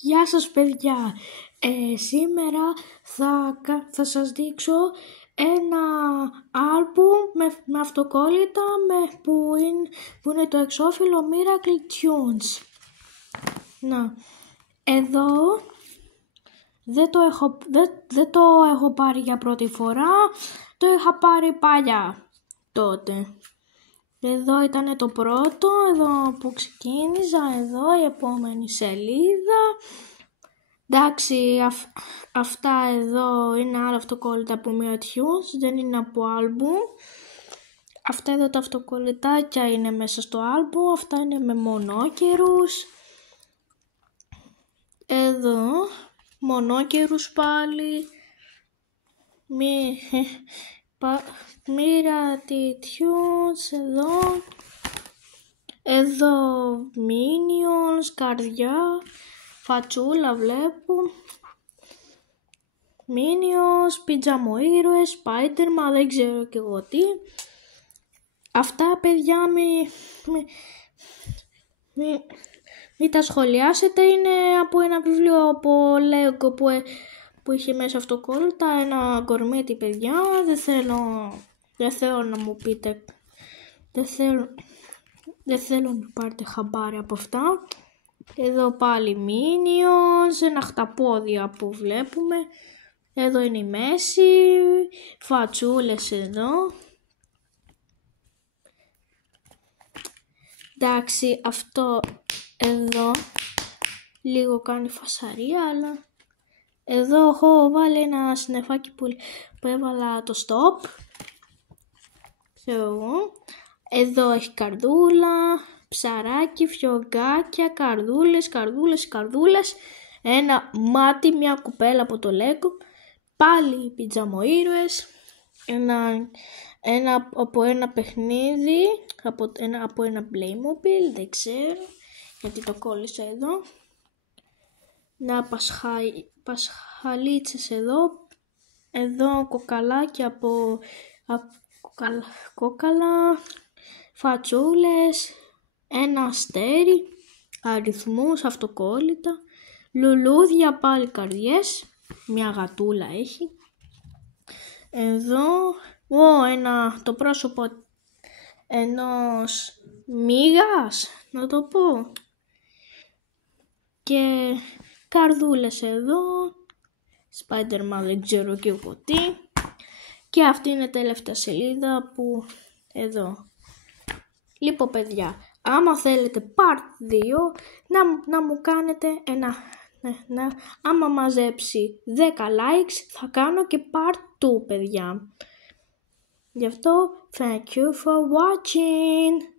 Γεια σας παιδιά, σήμερα θα σας δείξω ένα άλμπουμ με αυτοκόλλητα που είναι το εξώφυλλο Miracle Tunes. Να, εδώ δεν το έχω πάρει για πρώτη φορά, το είχα πάρει παλιά τότε. Εδώ ήταν το πρώτο, εδώ που ξεκίνησα, εδώ η επόμενη σελίδα. Εντάξει, αυτά εδώ είναι άλλα αυτοκόλλητα από Miracle Tunes, δεν είναι από άλμπουμ. Αυτά εδώ τα αυτοκολλητάκια είναι μέσα στο άλμπουμ, αυτά είναι με μονόκερους. Εδώ, μονόκερους πάλι. Miracle Tunes εδώ. Εδώ Minions, καρδιά, φατσούλα βλέπω. Minions, πιτζαμοήρωες, Spider-Man, δεν ξέρω και εγώ τι. Αυτά παιδιά μην τα σχολιάσετε, είναι από ένα βιβλίο από Lego που είχε μέσα αυτοκόλλητα, ένα κορμίτι παιδιά, δεν θέλω να μου πείτε, δεν θέλω να πάρετε χαμπάρι από αυτά. Εδώ πάλι Minions, ένα χταπόδια που βλέπουμε, εδώ είναι η μέση, φατσούλες εδώ. Εντάξει, αυτό εδώ λίγο κάνει φασαρία, αλλά εδώ έχω βάλει ένα συννεφάκι που έβαλα το stop. Ξέρω εγώ. Εδώ έχει καρδούλα, ψαράκι, φιωγκάκια, καρδούλες. Ένα μάτι, μια κουπέλα από το Lego. Πάλι πιτζαμοήρωες. Από ένα παιχνίδι, από ένα Playmobil, δεν ξέρω γιατί το κόλλησα εδώ. Να πασχαλίτσες εδώ κοκαλάκια από κόκαλα, φατσούλες, ένα αστέρι, αριθμούς, αυτοκόλλητα, λουλούδια πάλι καρδιές, μια γατούλα έχει. Εδώ το πρόσωπο ενός μύγας, να το πω. Και καρδούλες εδώ, Spider-Man δεν ξέρω και εγώ τι. Και αυτή είναι η τελευταία σελίδα που εδώ. Λοιπόν παιδιά, άμα θέλετε part 2 να μου κάνετε άμα μαζέψει 10 likes θα κάνω και part 2 παιδιά. Γι' αυτό thank you for watching.